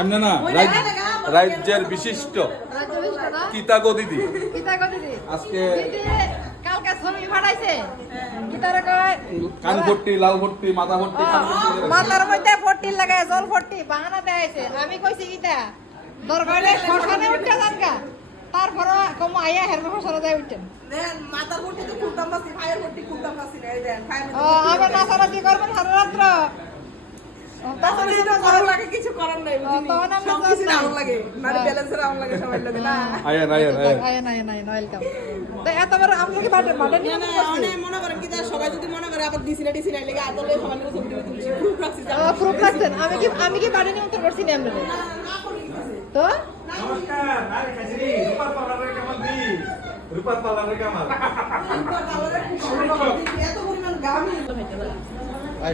এমনি না রাজ্যের বিশিষ্ট কিতাগো দিদি। আজকে কালকে ছবি পাঠাইছে। গিটারে কয় কান ভর্তি লাল ভর্তি মাথা ভর্তি মাথার মধ্যে ফটি লাগায় জল ফটি বাহানা দেয়াইছে আমি কইছি গীতা দরকারে শ্মশানে উঠতে যান গা। তারপরে কম আইয়া হের শ্মশানে দেয় উঠতেন। মাথা ভর্তি তো খুলতাম পারছি ফায়ার ভর্তি খুলতাম পারছি না দেন ফায়ার ও আবার নাচানাচি করবেন সারা আমি কি আমি কি বাটে নিয়ে উত্তর করছি না আমরা না, না করি কিছু। তো? নমস্কার আরে কাজরি রূপার পার্লারের কামাল দি। রূপার পার্লারের কামাল। তাহলে খুশি এত পরিমাণ গামি। এ,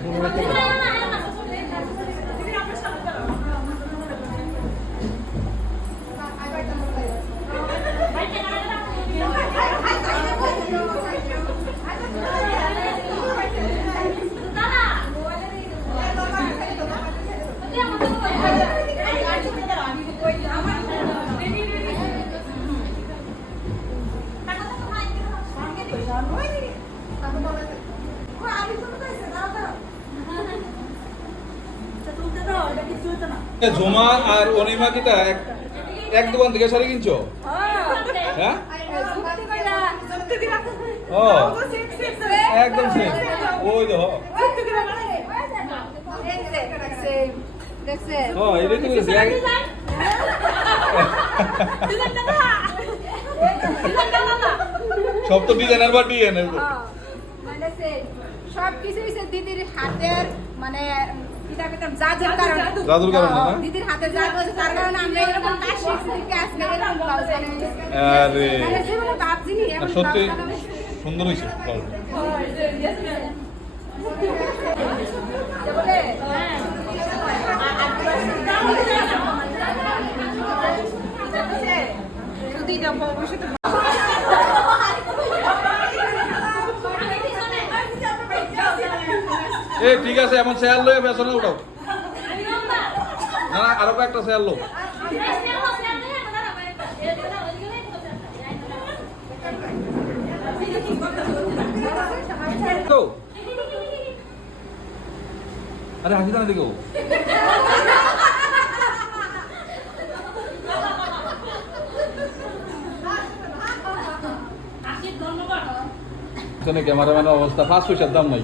ঝুমা আর অনিমা কিটা এক দোকান থেকে শাড়ি কিনছো? হ্যাঁ? ও। একদম সেম ওই দেখো। ও এটাই তো বলেছি। এক- সব তো ডিজাইনার বা ডিজাইনার মানে সে সব কিছুই সে দিদির হাতের মানে জাদুর কারণে জাদুর কারণে না? হ্যাঁ, দিদির হাতের জাদু তার কারণে আমরা এরকম কাজ শিখছি আজকে এরকম ব্লাউজ আরে মানে জীবনে ভাবছিনি না, সত্যি। সুন্দর হয়েছে বলে এ ঠিক আছে এমন শেয়ার লয়ে পেছনে উঠাও। না না আরও একটা শেয়ার লো। আরে হাসি না দেখো। ক্যামেরাম্যানের অবস্থা পাঁচ পয়সার দাম নাই